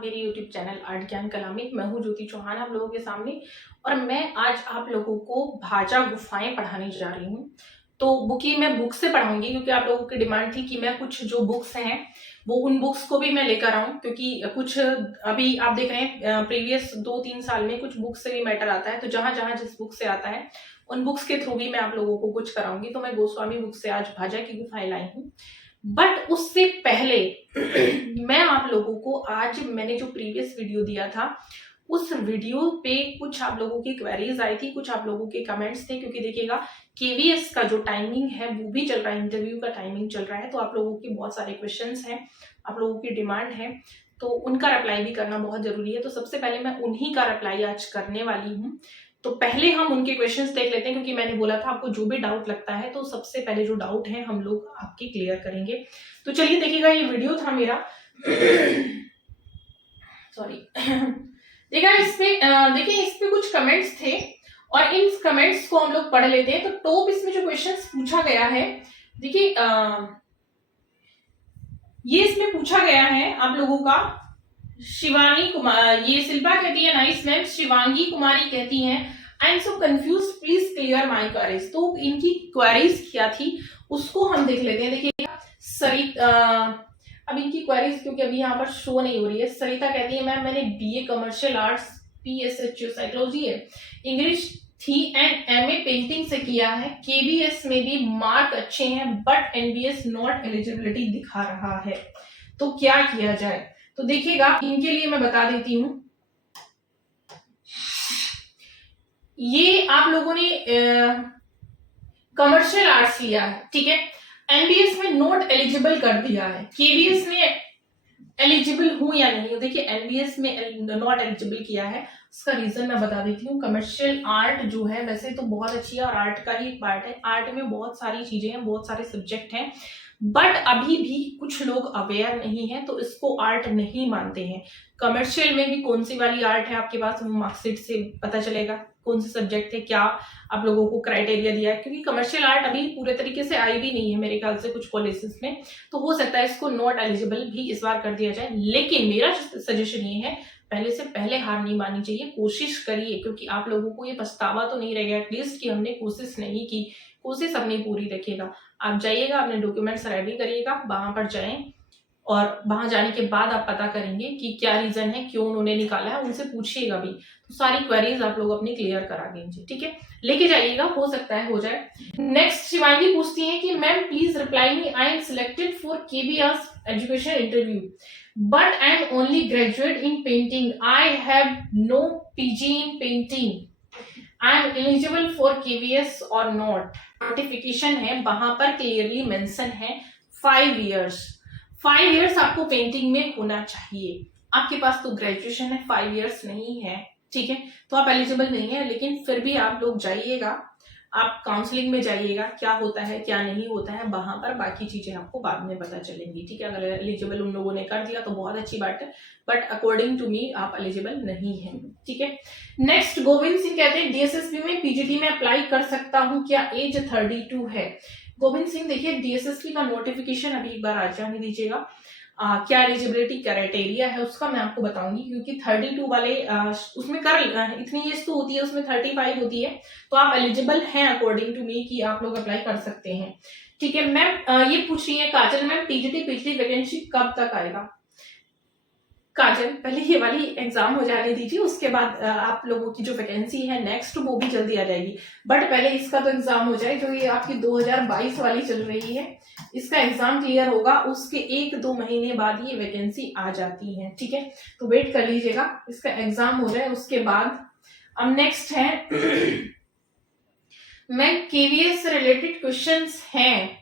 मेरे YouTube channel art ज्ञान कला में मैं हूँ ज्योति चौहान आप लोगों के सामने। और मैं आज आप लोगों को भाजा गुफाएं पढ़ाने जा रही हूँ। तो मैं बुक से पढ़ाऊंगी क्योंकि आप लोगों की डिमांड थी कि मैं कुछ जो बुक्स हैं वो उन बुक्स को भी मैं लेकर आऊं, क्योंकि कुछ अभी आप देख रहे हैं प्रीवियस 2-3 साल में कुछ बुक्स से भी मैटर आता है। तो जहां जहां जिस बुक से आता है उन बुक्स के थ्रू भी मैं आप लोगों को कुछ कराऊंगी। तो मैं गोस्वामी बुक से आज भाजा की गुफाएं लाई हूँ। बट उससे पहले मैं आप लोगों को आज मैंने जो प्रीवियस वीडियो दिया था उस वीडियो पे कुछ आप लोगों की क्वेरीज आई थी, कुछ आप लोगों के कमेंट्स थे। क्योंकि देखिएगा केवीएस का जो टाइमिंग है वो भी चल रहा है, इंटरव्यू का टाइमिंग चल रहा है। तो आप लोगों के बहुत सारे क्वेश्चंस हैं, आप लोगों की डिमांड है, तो उनका रिप्लाई भी करना बहुत जरूरी है। तो सबसे पहले मैं उन्हीं का रिप्लाई आज करने वाली हूँ। तो पहले हम उनके क्वेश्चंस देख लेते हैं, क्योंकि मैंने बोला था आपको जो भी डाउट लगता है तो सबसे पहले जो डाउट है हम लोग आपके क्लियर करेंगे। तो चलिए देखिएगा, ये वीडियो था मेरा सॉरी देखिए इस पे कुछ कमेंट्स थे और इन कमेंट्स को हम लोग पढ़ लेते हैं। तो टॉप इसमें जो क्वेश्चंस पूछा गया है, देखिए ये इसमें पूछा गया है आप लोगों का शिवानी कुमार, ये शिल्पा कहती है नाइस मैम। शिवांगी कुमारी कहती हैं I am so confuse, please clear my queries. तो इनकी क्वेरीज क्या थी उसको हम देख लेते हैं। देखिए अब इनकी क्वेरीज क्योंकि अभी यहाँ पर शो नहीं हो रही है। सरिता कहती है मैम मैंने BA commercial arts PSHU psychology है, इंग्लिश थी एंड MA पेंटिंग से किया है। KBS में भी मार्क अच्छे हैं बट NBS नॉट एलिजिबिलिटी दिखा रहा है, तो क्या किया जाए। तो देखिएगा इनके लिए मैं बता देती हूं, ये आप लोगों ने कमर्शियल आर्ट्स लिया है, ठीक है, NBS में नॉट एलिजिबल कर दिया है, KBS में एलिजिबल हूं या नहीं। देखिए NBS में नॉट एलिजिबल किया है, उसका रीजन मैं बता देती हूँ। कमर्शियल आर्ट जो है वैसे तो बहुत अच्छी है और आर्ट का ही एक पार्ट है। आर्ट में बहुत सारी चीजें हैं, बहुत सारे सब्जेक्ट हैं, बट अभी भी कुछ लोग अवेयर नहीं है तो इसको आर्ट नहीं मानते हैं। कमर्शियल में भी कौन सी वाली आर्ट है आपके पास, मार्कशीट से पता चलेगा कौन से सब्जेक्ट है, क्या आप लोगों को क्राइटेरिया दिया है। क्योंकि कमर्शियल आर्ट अभी पूरे तरीके से आई भी नहीं है मेरे ख्याल से कुछ कॉलेजेस में, तो हो सकता है इसको नॉट एलिजिबल भी इस बार कर दिया जाए। लेकिन मेरा सजेशन ये है पहले से पहले हार नहीं माननी चाहिए, कोशिश करिए, क्योंकि आप लोगों को ये पछतावा तो नहीं रहेगा एटलीस्ट कि हमने कोशिश नहीं की। कोशिश अपनी पूरी रखिएगा, आप जाइएगा अपने डॉक्यूमेंट्स रेडी करिएगा, वहां पर जाएं और वहां जाने के बाद आप पता करेंगे कि क्या रीजन है, क्यों उन्होंने निकाला है, उनसे पूछिएगा भी। तो सारी क्वेरीज आप लोग अपनी क्लियर करा दीजिए, ठीक है, लेके जाइएगा, हो सकता है हो जाए। नेक्स्ट शिवांगी पूछती है कि ma'am please reply me, I am selected for KBS education interview but I am only graduate in painting, I have no PG in painting, I am eligible for KBS or not. Notification है वहां पर clearly mention है 5 years, 5 years आपको painting में होना चाहिए। आपके पास तो ग्रेजुएशन है, 5 इयर्स नहीं है, ठीक है, तो आप एलिजिबल नहीं है। लेकिन फिर भी आप लोग जाइएगा, आप काउंसलिंग में जाइएगा, क्या होता है क्या नहीं होता है वहां पर बाकी चीजें आपको बाद में पता चलेंगी, ठीक है। अगर एलिजिबल उन लोगों ने कर दिया तो बहुत अच्छी बात है, बट अकॉर्डिंग टू मी आप एलिजिबल नहीं है, ठीक है। नेक्स्ट गोविंद सिंह कहते हैं DSSP में PGT में अप्लाई कर सकता हूँ क्या, एज 32 है। गोविंद सिंह देखिए DSSP का नोटिफिकेशन अभी एक बार आ जाने दीजिएगा, क्या एलिजिबिलिटी क्राइटेरिया है उसका मैं आपको बताऊंगी। क्योंकि 32 वाले उसमें कर इतनी एज तो होती है, उसमें 35 होती है, तो आप एलिजिबल हैं अकॉर्डिंग टू मी कि आप लोग अप्लाई कर सकते हैं, ठीक है। मैम ये पूछ रही है काजल मैम PGT PhD वैकेंसी कब तक आएगा। काजल पहले ये वाली एग्जाम हो जाने दीजिए, उसके बाद आप लोगों की जो वैकेंसी है नेक्स्ट वो भी जल्दी आ जाएगी। बट पहले इसका तो एग्जाम हो जाए, जो ये आपकी 2022 वाली चल रही है, इसका एग्जाम क्लियर होगा, उसके 1-2 महीने बाद ये वैकेंसी आ जाती है, ठीक है। तो वेट कर लीजिएगा, इसका एग्जाम हो जाए उसके बाद। अब नेक्स्ट है मैं KVS से रिलेटेड क्वेश्चंस हैं,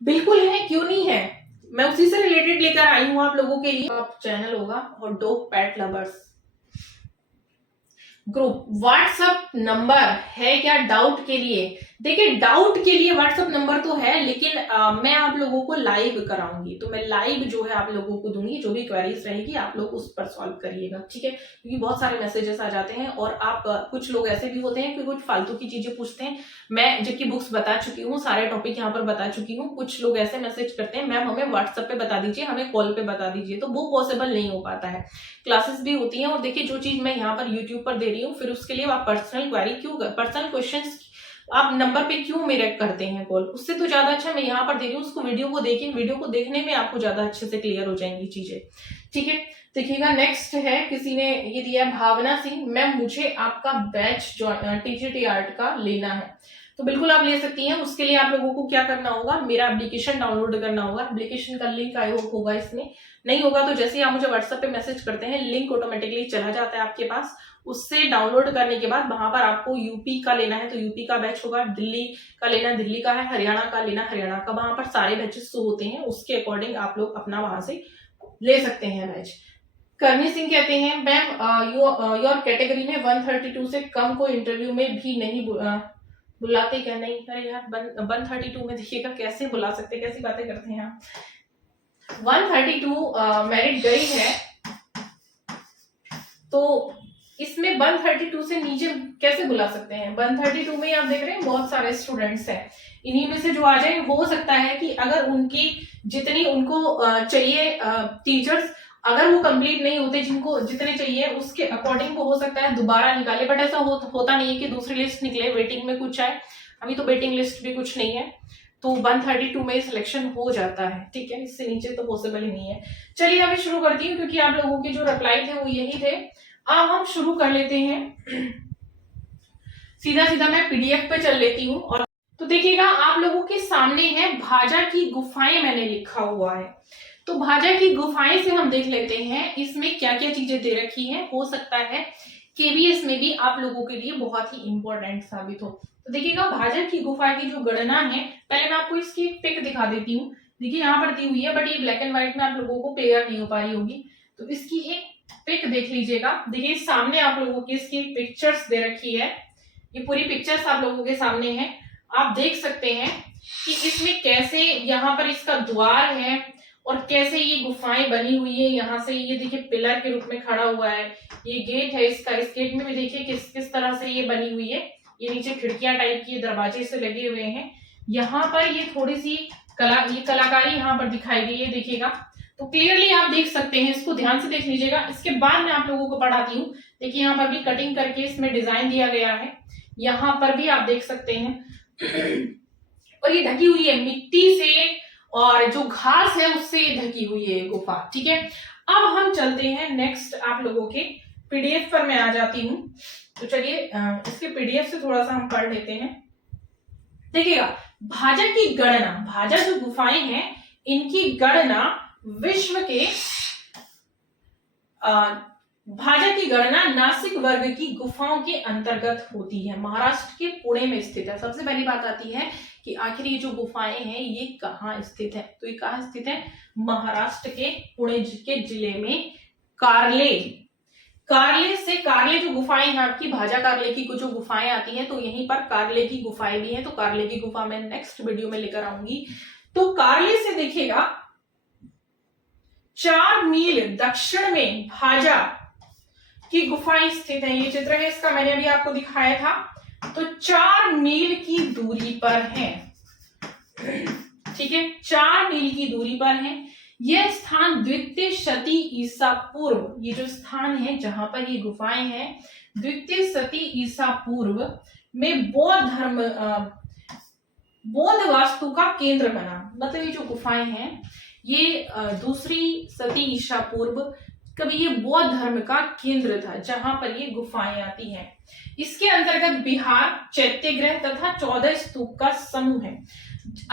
बिल्कुल है, क्यों नहीं है, मैं उसी से रिलेटेड लेकर आई हूं आप लोगों के लिए। आप चैनल होगा और डॉग पेट लवर्स, ग्रुप व्हाट्सएप नंबर है क्या डाउट के लिए? देखिए डाउट के लिए व्हाट्सएप नंबर तो है, लेकिन मैं आप लोगों को लाइव कराऊंगी, तो मैं लाइव जो है आप लोगों को दूंगी, जो भी क्वेरीज रहेगी आप लोग उस पर सॉल्व करिएगा, ठीक है? क्योंकि बहुत सारे मैसेजेस आ जाते हैं और आप कुछ लोग ऐसे भी होते हैं कि कुछ फालतू की चीजें पूछते हैं। मैं जबकि बुक्स बता चुकी हूँ, सारे टॉपिक यहाँ पर बता चुकी हूँ, कुछ लोग ऐसे मैसेज करते हैं मैम हमें व्हाट्सएप पे बता दीजिए, हमें कॉल पे बता दीजिए, तो वो पॉसिबल नहीं हो पाता है। क्लासेस भी होती हैं और देखिए जो चीज मैं यहाँ पर यूट्यूब पर दे रही हूँ, फिर उसके लिए आप पर्सनल क्वेरी क्यों, पर्सनल क्वेश्चंस आप नंबर पे क्यों मेरे करते हैं कॉल? उससे तो ज्यादा अच्छा मैं यहाँ पर दे रही हूँ, उसको वीडियो को देखिए, वीडियो को देखने में आपको ज्यादा अच्छे से क्लियर हो जाएंगी चीजें, ठीक है? देखिएगा नेक्स्ट है, किसी ने ये दिया है भावना सिंह, मैम मुझे आपका बैच जो टीजीटी आर्ट का लेना है, तो बिल्कुल आप ले सकती हैं। उसके लिए आप लोगों को क्या करना होगा, मेरा एप्लीकेशन डाउनलोड करना होगा, एप्लीकेशन का लिंक आई होगा इसमें, नहीं होगा तो जैसे ही आप मुझे व्हाट्सएप पे मैसेज करते हैं लिंक ऑटोमेटिकली चला जाता है आपके पास। उससे डाउनलोड करने के बाद वहां पर आपको यूपी का लेना है तो यूपी का बैच होगा, दिल्ली का लेना दिल्ली का है, हरियाणा का लेना हरियाणा का, वहां पर सारे बैचेस शो होते हैं, उसके अकॉर्डिंग आप लोग अपना वहां से ले सकते हैं बैच। करनी सिंह कहते हैं मैम योर कैटेगरी में 132 से कम को इंटरव्यू में भी नहीं बुलाते क्या? नहीं, अरे यार 132 में देखिएगा कैसे बुला सकते, कैसी बातें करते हैं आप। 132 मेरिट गई है तो इसमें 132 से नीचे कैसे बुला सकते हैं? 132 में आप देख रहे हैं बहुत सारे स्टूडेंट्स हैं, इन्हीं में से जो आ जाए, हो सकता है कि अगर उनकी जितनी उनको चाहिए टीचर्स, अगर वो कंप्लीट नहीं होते जिनको जितने चाहिए उसके अकॉर्डिंग वो हो सकता है दोबारा निकाले, बट ऐसा होता नहीं है कि दूसरी लिस्ट निकले, वेटिंग में कुछ आए, अभी तो वेटिंग लिस्ट भी कुछ नहीं है, तो 132 में सिलेक्शन हो जाता है, ठीक है? इससे नीचे तो पॉसिबल ही नहीं है। चलिए अभी शुरू करती हूँ, क्योंकि आप लोगों के जो रिप्लाई थे वो यही थे। अब हम शुरू कर लेते हैं, सीधा सीधा मैं पीडीएफ पे चल लेती हूँ। और तो देखिएगा आप लोगों के सामने है भाजा की गुफाएं, मैंने लिखा हुआ है, तो भाजा की गुफाएं से हम देख लेते हैं इसमें क्या क्या चीजें दे रखी हैं, हो सकता है केबीएस में भी आप लोगों के लिए बहुत ही इंपॉर्टेंट साबित हो। तो देखिएगा भाजा की गुफा की जो गणना है, पहले मैं आपको इसकी पिक दिखा देती हूँ, देखिए यहाँ पर दी हुई है, बट ये ब्लैक एंड व्हाइट में आप लोगों को क्लियर नहीं हो पा रही होगी, तो इसकी एक पिक देख लीजिएगा। देखिए सामने आप लोगों की इसकी पिक्चर्स दे रखी है, ये पूरी पिक्चर्स आप लोगों के सामने है, आप देख सकते हैं कि इसमें कैसे यहाँ पर इसका द्वार है और कैसे ये गुफाएं बनी हुई है। यहाँ से ये देखिए पिलर के रूप में खड़ा हुआ है, ये गेट है इसका, इस गेट में भी देखिए किस किस तरह से ये बनी हुई है, ये नीचे खिड़कियां टाइप की दरवाजे से लगे हुए हैं। यहाँ पर ये थोड़ी सी ये कलाकारी यहाँ पर दिखाई गई है, देखिएगा तो क्लियरली आप देख सकते हैं, इसको ध्यान से देख लीजिएगा। इसके बाद मैं आप लोगों को पढ़ाती हूँ। देखिए यहाँ पर भी कटिंग करके इसमें डिजाइन दिया गया है, यहाँ पर भी आप देख सकते हैं और ये ढकी हुई है मिट्टी से और जो घास है उससे ये ढकी हुई है गुफा, ठीक है? अब हम चलते हैं नेक्स्ट आप लोगों के पीडीएफ पर मैं आ जाती हूँ, तो चलिए इसके पीडीएफ से थोड़ा सा हम पढ़ लेते हैं। देखिएगा भाजा की गणना, भाजा जो गुफाएं हैं इनकी गणना विश्व के भाजा की गणना नासिक वर्ग की गुफाओं के अंतर्गत होती है, महाराष्ट्र के पुणे में स्थित है। सबसे पहली बात आती है कि आखिर ये जो गुफाएं हैं ये कहाँ स्थित है, तो ये कहाँ स्थित है? महाराष्ट्र के पुणे के जिले में कार्ले, कार्ले जो गुफाएं हैं आपकी, भाजा कार्ले की जो गुफाएं आती हैं, तो यहीं पर कार्ले की गुफाएं भी हैं, तो कार्ले की गुफा मैं नेक्स्ट वीडियो में लेकर आऊंगी। तो कार्ले से देखिएगा 4 मील दक्षिण में भाजा की गुफाएं स्थित है, ये चित्र है इसका, मैंने अभी आपको दिखाया था, तो 4 मील की दूरी पर है, ठीक है? 4 मील की दूरी पर है। यह स्थान द्वितीय शती ईसा पूर्व, ये जो स्थान है जहां पर ये गुफाएं हैं, द्वितीय शती ईसा पूर्व में बौद्ध वास्तु का केंद्र बना। मतलब ये जो गुफाएं हैं ये दूसरी शती ईसा पूर्व कभी ये बौद्ध धर्म का केंद्र था, जहां पर ये गुफाएं आती हैं। इसके अंतर्गत बिहार, चैत्यगृह तथा 14 स्तूप का समूह है।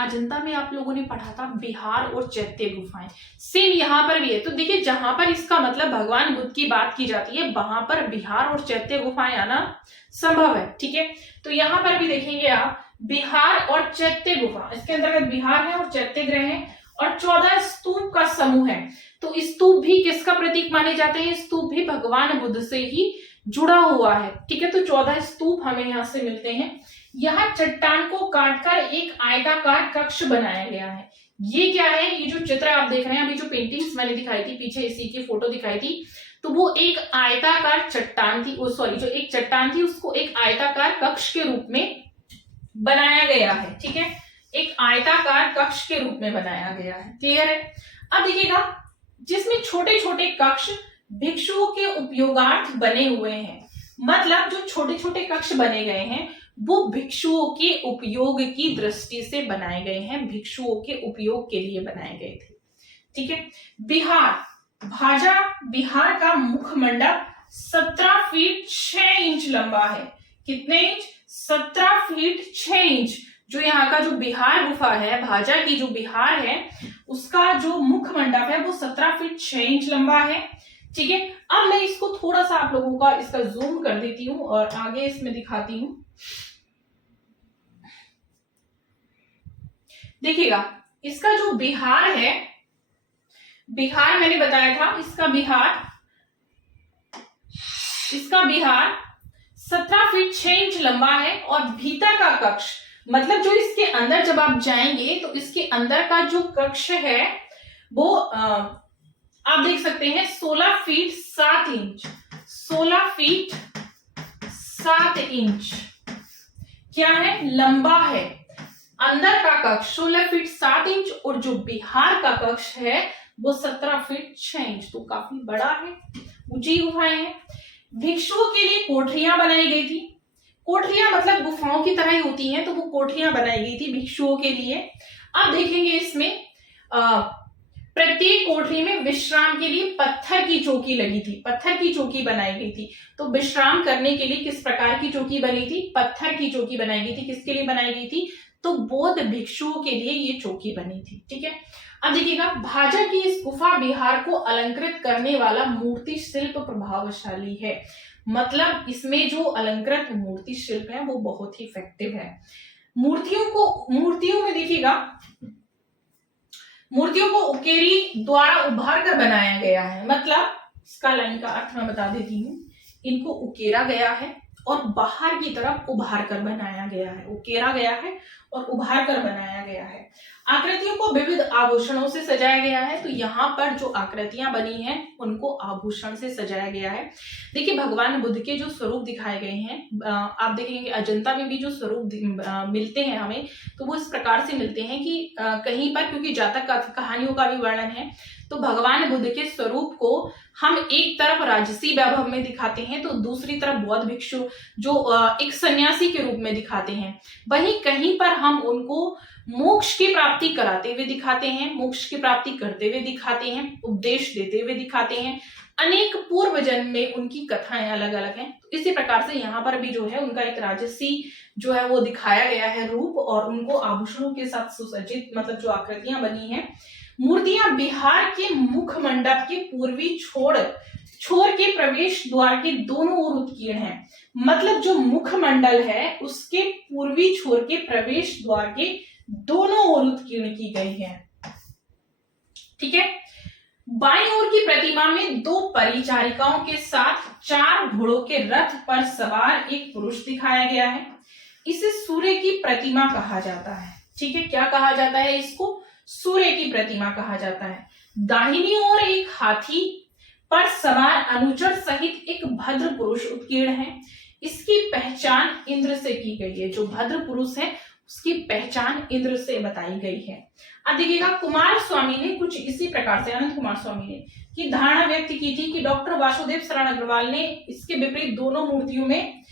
अजंता में आप लोगों ने पढ़ा था बिहार और चैत्य गुफाएं, सेम यहाँ पर भी है। तो देखिए जहां पर इसका मतलब भगवान बुद्ध की बात की जाती है वहां पर बिहार और चैत्य गुफाएं आना संभव है, ठीक है? तो यहाँ पर भी देखेंगे आप बिहार और चैत्य गुफा, इसके अंतर्गत बिहार है और चैत्यगृह है और 14 स्तूप का समूह है। तो स्तूप भी किसका प्रतीक माने जाते हैं? स्तूप भी भगवान बुद्ध से ही जुड़ा हुआ है। ठीक है, तो 14 स्तूप हमें यहाँ से मिलते हैं। यहाँ चट्टान को काटकर एक आयताकार कक्ष बनाया गया है। ये क्या है, ये जो चित्र आप देख रहे हैं, अभी जो पेंटिंग्स मैंने दिखाई थी पीछे, इसी की फोटो दिखाई थी, तो वो एक आयताकार चट्टान थी, सॉरी जो एक चट्टान थी उसको एक आयताकार कक्ष के रूप में बनाया गया है। ठीक है, एक आयताकार कक्ष के रूप में बनाया गया है। क्लियर है। अब देखिएगा, जिसमें छोटे छोटे कक्ष भिक्षुओं के उपयोगार्थ बने हुए हैं, मतलब जो छोटे छोटे कक्ष बने गए हैं वो भिक्षुओं के उपयोग की दृष्टि से बनाए गए हैं, भिक्षुओं के उपयोग के लिए बनाए गए थे। ठीक है। बिहार, भाजा बिहार का मुखमंडप 17 फीट 6 इंच लंबा है। कितने इंच? 17 feet 6 inch. जो यहाँ का जो बिहार गुफा है, भाजा की जो बिहार है, उसका जो मुखमंडप है वो 17 फीट 6 इंच लंबा है। ठीक है। अब मैं इसको थोड़ा सा आप लोगों का इसका जूम कर देती हूं और आगे इसमें दिखाती हूं। देखिएगा, इसका जो बिहार है, बिहार मैंने बताया था, इसका बिहार 17 फीट 6 इंच लंबा है और भीतर का कक्ष, मतलब जो इसके अंदर जब आप जाएंगे तो इसके अंदर का जो कक्ष है वो आप देख सकते हैं 16 फीट 7 इंच, 16 फीट 7 इंच क्या है, लंबा है। अंदर का कक्ष 16 फीट 7 इंच और जो बिहार का कक्ष है वो 17 फीट 6 इंच, तो काफी बड़ा है, ऊंची गुफाएं हैं। भिक्षुओं के लिए कोठरियां बनाई गई थी। कोठरियां मतलब गुफाओं की तरह ही होती हैं, तो वो कोठरियां बनाई गई थी भिक्षुओं के लिए। अब देखेंगे इसमें प्रत्येक कोठरी में विश्राम के लिए पत्थर की चौकी लगी थी, पत्थर की चौकी बनाई गई थी। तो विश्राम करने के लिए किस प्रकार की चौकी बनी थी? पत्थर की चौकी बनाई गई थी। किसके लिए बनाई गई थी? तो बौद्ध भिक्षुओं के लिए ये चौकी बनी थी। ठीक है। अब देखिएगा, भाजा की इस गुफा विहार को अलंकृत करने वाला मूर्ति शिल्प प्रभावशाली है, मतलब इसमें जो अलंकृत मूर्ति शिल्प है वो बहुत ही इफेक्टिव है। मूर्तियों में देखिएगा, मूर्तियों को उकेरी द्वारा उभार कर बनाया गया है, मतलब इसका लाइन का अर्थ मैं बता देती हूँ। इनको उकेरा गया है और बाहर की तरफ उभार कर बनाया गया है, उकेरा गया है और उभार कर बनाया गया है। आकृतियों को विविध आभूषणों से सजाया गया है, तो यहाँ पर जो आकृतियां बनी हैं उनको आभूषण से सजाया गया है। देखिए, भगवान बुद्ध के जो स्वरूप दिखाए गए हैं, आप देखेंगे अजंता में भी जो स्वरूप मिलते हैं हमें, तो वो इस प्रकार से मिलते हैं कि कहीं पर, क्योंकि जातक कहानियों का भी वर्णन है, तो भगवान बुद्ध के स्वरूप को हम एक तरफ राजसी वैभव में दिखाते हैं तो दूसरी तरफ बौद्ध भिक्षु जो एक सन्यासी के रूप में दिखाते हैं। वहीं कहीं पर हम उनको मोक्ष की प्राप्ति कराते हुए दिखाते हैं, मोक्ष की प्राप्ति करते हुए दिखाते हैं, उपदेश देते हुए दिखाते हैं। अनेक पूर्व जन्म में उनकी कथाएं अलग अलग हैं। तो इसी प्रकार से यहाँ पर भी जो है उनका एक राजसी जो है वो दिखाया गया है रूप, और उनको आभूषणों के साथ सुसज्जित, मतलब जो आकृतियां बनी हैं। मूर्तियां बिहार के मुख मंडप के पूर्वी छोर के प्रवेश द्वार के दोनों ओर उत्कीर्ण है, मतलब जो मुख मंडल है उसके पूर्वी छोर के प्रवेश द्वार के दोनों ओर उत्कीर्ण की गई है। ठीक है। बाईं ओर की प्रतिमा में 2 परिचारिकाओं के साथ 4 घोड़ों के रथ पर सवार एक पुरुष दिखाया गया है। इसे सूर्य की प्रतिमा कहा जाता है। ठीक है, क्या कहा जाता है इसको? सूर्य की प्रतिमा कहा जाता है। दाहिनी ओर एक हाथी पर सवार अनुचर सहित एक भद्र पुरुष उत्कीर्ण है। इसकी पहचान इंद्र से की गई है। जो भद्र पुरुष है उसकी पहचान इंद्र से बताई गई है। अब देखिएगा, कुमार स्वामी ने कुछ इसी प्रकार से, अनंत कुमार स्वामी ने की धारणा व्यक्त की थी कि डॉक्टर वासुदेव शरण अग्रवाल ने इसके विपरीत दोनों मूर्तियों में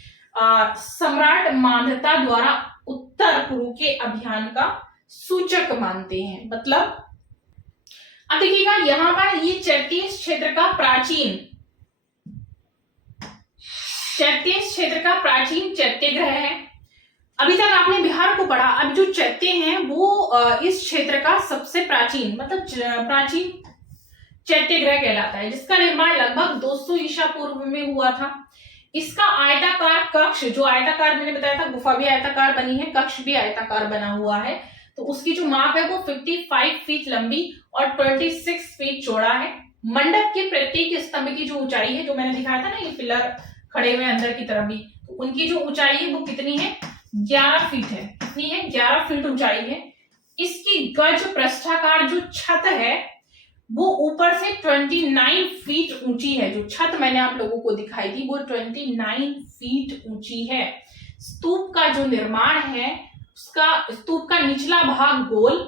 सम्राट मांधाता द्वारा उत्तर कुरु के अभियान का सूचक मानते हैं। मतलब अब देखिएगा, यहाँ पर ये चैत्य क्षेत्र का प्राचीन चैत्य ग्रह है। अभी तक आपने बिहार को पढ़ा, अब जो चैत्य हैं वो इस क्षेत्र का सबसे प्राचीन, मतलब प्राचीन चैत्य ग्रह कहलाता है, जिसका निर्माण लगभग 200 ईसा पूर्व में हुआ था। इसका आयताकार कक्ष, जो आयताकार मैंने बताया था, गुफा भी आयताकार बनी है, कक्ष भी आयताकार बना हुआ है, तो उसकी जो माप है वो 55 फीट लंबी और 26 फीट चौड़ा है। मंडप के प्रत्येक स्तंभ की जो ऊंचाई है, जो मैंने दिखाया था ना, ये पिलर खड़े हुए अंदर की तरफ भी। तो उनकी जो ऊंचाई है वो कितनी है, 11 फीट है। कितनी है, 11 फीट ऊंचाई है। इसकी गज पृष्ठाकार जो छत है वो ऊपर से 29 फीट ऊंची है। जो छत मैंने आप लोगों को दिखाई थी वो 29 फीट ऊंची है। स्तूप का जो निर्माण है उसका, स्तूप का निचला भाग गोल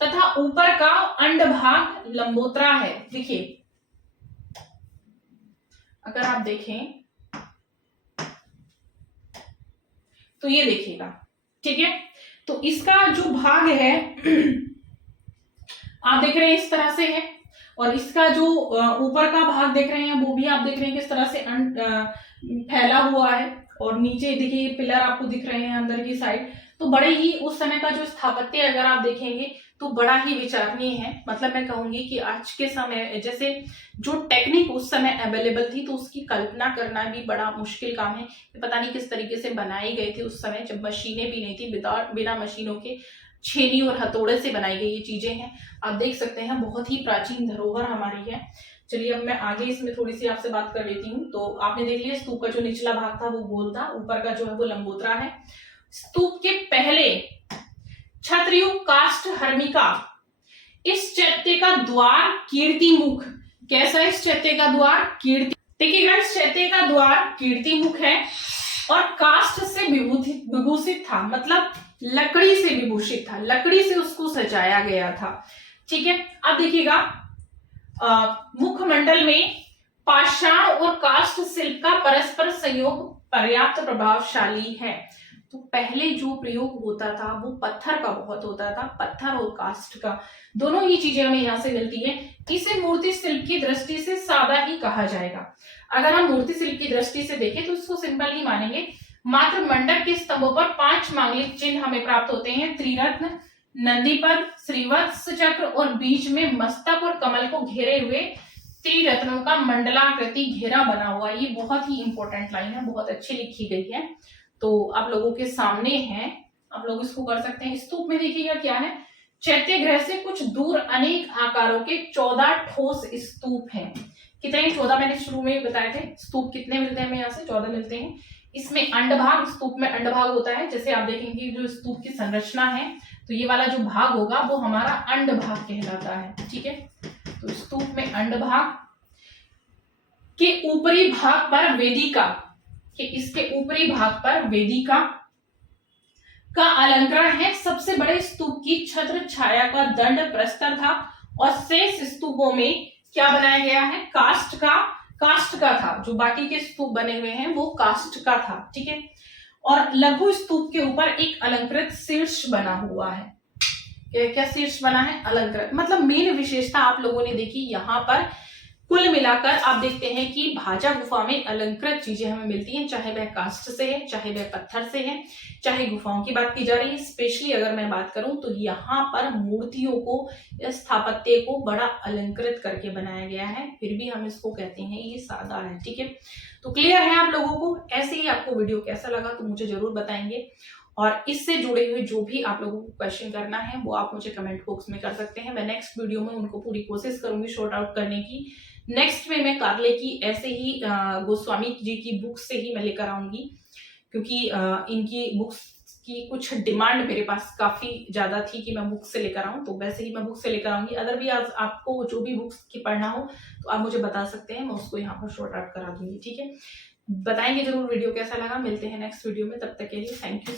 तथा ऊपर का अंड भाग लंबोतरा है। देखिए अगर आप देखें तो ये देखिएगा, ठीक है। तो इसका जो भाग है आप देख रहे हैं इस तरह से है, और इसका जो ऊपर का भाग देख रहे हैं वो भी आप देख रहे हैं किस तरह से फैला हुआ है। और नीचे देखिए पिलर आपको दिख रहे हैं अंदर की साइड। तो बड़े ही उस समय का जो स्थापत्य अगर आप देखेंगे तो बड़ा ही विचारणीय है। मतलब मैं कहूंगी कि आज के समय जैसे जो टेक्निक उस समय अवेलेबल थी तो उसकी कल्पना करना भी बड़ा मुश्किल काम है। पता नहीं किस तरीके से बनाई गई थी उस समय जब मशीनें भी नहीं थी। बिना मशीनों के छेनी और हथौड़े से बनाई गई ये चीजें हैं। आप देख सकते हैं बहुत ही प्राचीन धरोहर हमारी है। चलिए अब मैं आगे इसमें थोड़ी सी आपसे बात कर लेती हूँ। तो आपने देख लिया स्तूप का जो निचला भाग था वो गोल था, ऊपर का जो है वो लंबोतरा है। स्तूप के पहले छत्रयुग काष्ठ हर्मिका। इस चैत्य का द्वार कीर्ति मुख। कैसा है इस चैत्य का द्वार, कीर्ति। देखिएगा इस चैत्य का द्वार कीर्ति मुख है और काष्ठ से विभूषित था, मतलब लकड़ी से विभूषित था, लकड़ी से उसको सजाया गया था, ठीक है। अब देखिएगा मुखमंडल में पाषाण और काष्ठ शिल्प का परस्पर संयोग पर्याप्त प्रभावशाली है। तो पहले जो प्रयोग होता था वो पत्थर का बहुत होता था, पत्थर और काष्ठ का, दोनों ही चीजें हमें यहाँ से मिलती है। इसे मूर्ति शिल्प की दृष्टि से सादा ही कहा जाएगा। अगर हम मूर्ति शिल्प की दृष्टि से देखें तो इसको सिंपल ही मानेंगे। मात्र मंडप के स्तंभों पर 5 मांगलिक चिन्ह हमें प्राप्त होते हैं, त्रिरत्न, नंदीपद, श्रीवत्स चक्र और बीच में मस्तक और कमल को घेरे हुए त्रिरत्नों का मंडलाकृति घेरा बना हुआ। ये बहुत ही इंपॉर्टेंट लाइन है, बहुत अच्छी लिखी गई है। तो आप लोगों के सामने है, आप लोग इसको कर सकते हैं। स्तूप में देखिएगा क्या है, चैत्य गृह से कुछ दूर अनेक आकारों के 14 ठोस स्तूप हैं। कितने, 14 मैंने शुरू में बताए थे। स्तूप कितने मिलते हैं हमें, यहाँ से 14 मिलते हैं। इसमें अंडभाग, स्तूप में अंडभाग होता है। जैसे आप देखेंगे जो स्तूप की संरचना है तो ये वाला जो भाग होगा वो हमारा अंडभाग कहलाता है, ठीक है। तो स्तूप में अंडभाग के ऊपरी भाग पर वेदिका, कि इसके ऊपरी भाग पर वेदिका का अलंकरण है। सबसे बड़े स्तूप की छत्र छाया का दंड प्रस्तर था और शेष स्तूपों में क्या बनाया गया है, काष्ठ का था। जो बाकी के स्तूप बने हुए हैं वो काष्ठ का था, ठीक है। और लघु स्तूप के ऊपर एक अलंकृत शीर्ष बना हुआ है। क्या शीर्ष बना है, अलंकृत। मतलब मेन विशेषता आप लोगों ने देखी यहाँ पर। कुल मिलाकर आप देखते हैं कि भाजा गुफा में अलंकृत चीजें हमें मिलती हैं, चाहे वह काष्ठ से है, चाहे वह पत्थर से है, चाहे गुफाओं की बात की जा रही है। स्पेशली अगर मैं बात करूं तो यहाँ पर मूर्तियों को, स्थापत्य को बड़ा अलंकृत करके बनाया गया है। फिर भी हम इसको कहते हैं ये सादा है, ठीक है। तो क्लियर है आप लोगों को। ऐसे ही आपको वीडियो कैसा लगा तो मुझे जरूर बताएंगे, और इससे जुड़े हुए जो भी आप लोगों को क्वेश्चन करना है वो आप मुझे कमेंट बॉक्स में कर सकते हैं। मैं नेक्स्ट वीडियो में उनको पूरी कोशिश करूंगी शॉर्ट आउट करने की। नेक्स्ट में मैं कार्ले की ऐसे ही गोस्वामी जी की बुक से ही मैं लेकर आऊंगी, क्योंकि इनकी बुक्स की कुछ डिमांड मेरे पास काफी ज्यादा थी कि मैं बुक से लेकर आऊं, तो वैसे ही मैं बुक से लेकर आऊंगी। अदर भी आज आपको जो भी बुक्स की पढ़ना हो तो आप मुझे बता सकते हैं, मैं उसको यहाँ पर शॉर्ट आउट करा दूंगी, ठीक है। बताएंगे जरूर वीडियो कैसा लगा। मिलते हैं नेक्स्ट वीडियो में, तब तक के लिए थैंक यू।